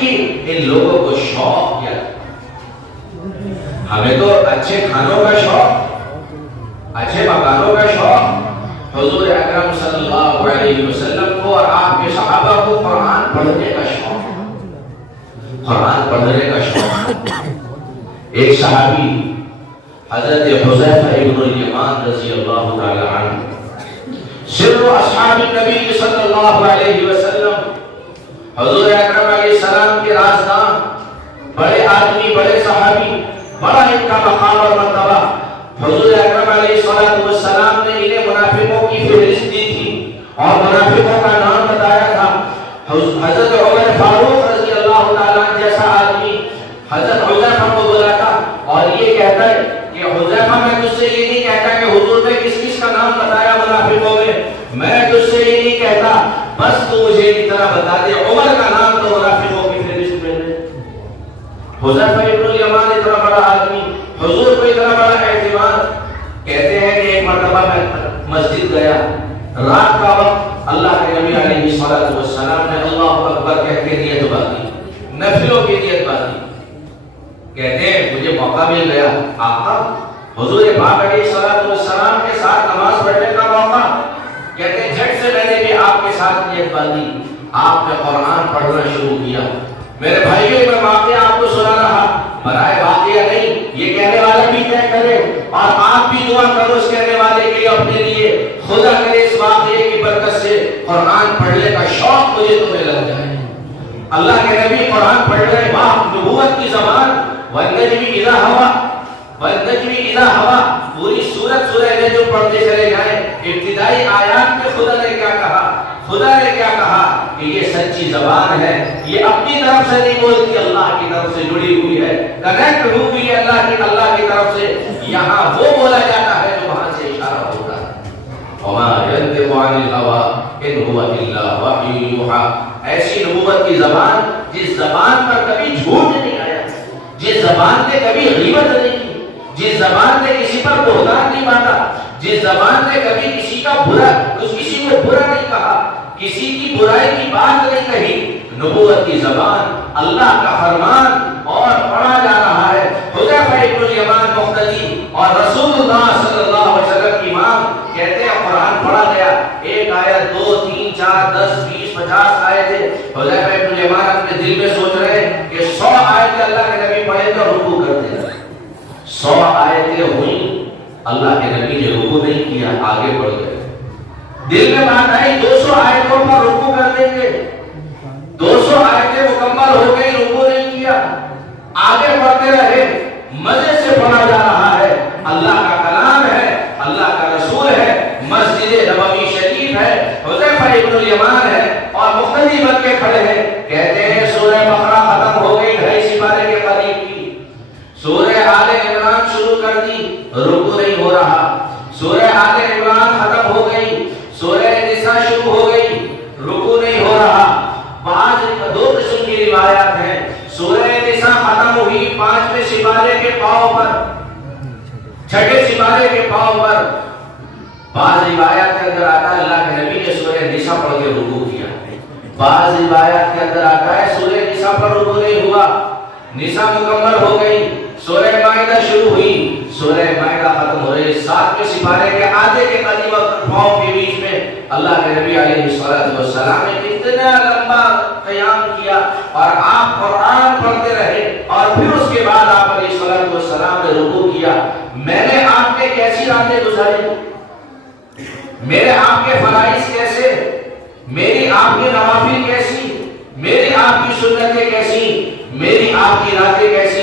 کی ان لوگوں کو شوق کیا؟ ہمیں تو اچھے کھانوں کا شوق، اچھے مکانوں کا شوق، حضور اکرم صلی اللہ علیہ وسلم کو اور آپ کے صحابہ کو قرآن پڑھنے کا شوق، قرآن پڑھنے کا شوق۔ ایک صحابی حضرت حذیفہ ابن الیمان رضی اللہ تعالی عنہ، سر اصحاب النبی صلی اللہ علیہ وسلم، حضور اکرم علیہ السلام کے رازدان، بڑے آدمی، بڑے صحابی، بڑا ان کا مقام اور مرتبہ۔ حضور اکرم علیہ السلام نے انہیں منافقوں کی فہرست دی تھی اور منافقوں کا نام بتایا تھا۔ حضرت عمر فاروق رضی اللہ تعالیٰ جیسا آدمی حضرت حذیفہ کو بولا تھا اور یہ کہتا ہے کہ حذیفہ میں تجھ سے یہ نہیں کہتا کہ حضور نے کس کس کا نام بتایا منافقوں میں تجھ سے یہ نہیں کہتا، بس تو مجھے کی طرح بتا دے عمر کا نام تو منافقوں کی فہرست میں ہے۔ حذیفہ ابن الیمان اتنا بڑا آدمی، حضور کو اتنا بڑا اعتماد۔ کہتے ہیں کہ ایک مرتبہ میں مسجد گیا، رات کا وقت، اللہ کے نبی علیہ السلام نے اللہ اکبر کہہ کے نیت باندھی، نفلوں کی نیت باندھی۔ کہتے ہیں مجھے موقع مل گیا، آقا حضور پاک علیہ السلام کے ساتھ نماز پڑھنے کا موقع۔ کہتے ہیں جھٹ سے میں نے بھی آپ کے ساتھ نیت باندھی، آپ نے قرآن پڑھنا شروع کیا۔ میرے بھائیوں میں واقعہ آپ کو سنا رہا، برائے واقعہ نہیں، یہ کہنے والا بھی طے کرے اور آپ بھی دعا کرو اس کہنے والے کے لیے، اپنے لیے خدا کرے اس واقعے کی برکت سے قرآن پڑھنے کا شوق مجھے تمہیں لگ جائے۔ اللہ کے نبی قرآن پڑھ رہے، واہ نبوت کی زبان، والنجم اذا ہوا، والنجم اذا ہوا، پوری سورت سورہ نجم پڑھتے چلے جائیں۔ ابتدائی آیات میں خدا نے کیا کہا؟ خدا نے کیا کہا کہ یہ سچی زبان ہے، یہ اپنی طرف سے نہیں بولتی، اللہ کی طرف سے جڑی ہوئی ہے، کنیکٹ ہوئی ہے اللہ کی طرف سے۔ یہاں وہ بولا جاتا ہے جو وہاں سے اشارہ ہوتا ہے۔ وَمَا يَنْطِقُ عَنِ الْهَوَىٰ إِنْ هُوَ إِلَّا وَحْيٌ يُوحَىٰ۔ ایسی نبوت کی زبان جس زبان پر کبھی جھوٹ نہیں آیا، جس زبان نے کبھی غیبت نہیں کی، جس زبان نے کسی پر بہتان نہیں باندھا، جس زبان نے کبھی کسی کو برا نہیں کہا، کسی کی برائی کی بات نہیں کہی۔ نبوت کی زبان اللہ کا فرمان اور پڑھا جا رہا ہے۔ حذیفہ ابن الیمان مقتدی اور رسول اللہ صلی اللہ علیہ وسلم کی امام، کہتے ہیں قرآن پڑھا گیا، ایک آیت، 2، 3، 4، 10، 20، 50 آیتیں۔ حذیفہ ابن الیمان اپنے دل میں سوچ رہے ہیں کہ 100 آیتیں اللہ کے نبی پڑھے تو رکوع کرتے ہیں۔ 100 آیتیں ہوئیں، اللہ کے نبی نے رکوع نہیں کیا، آگے بڑھ گئے۔ دل میں بات آئی 200 آیتوں پر رکوع کر دیں گے، 200 آیتیں مکمل ہو گئی، رکوع نہیں کیا، آگے بڑھتے رہے۔ مزے سے پڑھا جا رہا ہے، اللہ کا کلام ہے، اللہ کا رسول ہے، مسجد نبوی شریف ہے، حذیفہ ابن الیمان ہے اور مقتدی بن کے کھڑے ہیں۔ کہتے ہیں سورہ بقرہ ختم ہو گئی، 2.5 سپارے کے قریب کی، سورہ آل عمران شروع کر دی، رکوع نہیں ہو رہا۔ سورہ آل عمران ختم ہو گئی، سورہ نساء شروع ہو گئی، رکوع نہیں ہو رہا۔ بعض 2 قسم کی روایات ہیں، سورہ نساء ختم ہوئی 5ویں سپارے کے پاؤں پر، 6ویں سپارے کے پاؤں پر۔ بعض روایات کے اندر آتا ہے اللہ کے نبی نے سورہ نساء پڑھ کے رکوع کیا، بعض روایات کے اندر آتا ہے سورہ نساء پر رکوع نہیں ہوا، نساء مکمل ہو گئی، سورہ مائدہ شروع ہوئی، سورہ مائدہ ختم ہو رہی، 7ویں سپارے کے آدھے کے قریب پاؤں کے بیچ میں اللہ کے نبی علیہ السلام نے اتنا لمبا قیام کیا اور آپ قرآن پڑھتے رہے اور پھر اس کے بعد آپ علیہ السلام نے رکوع کیا۔ میں نے آپ کے کیسی راتیں گزاری، میرے آپ کے فرائض کیسے، میری آپ کی نوافل کیسی، میری آپ کی سنتیں کیسی، میری آپ کی راتیں کیسی،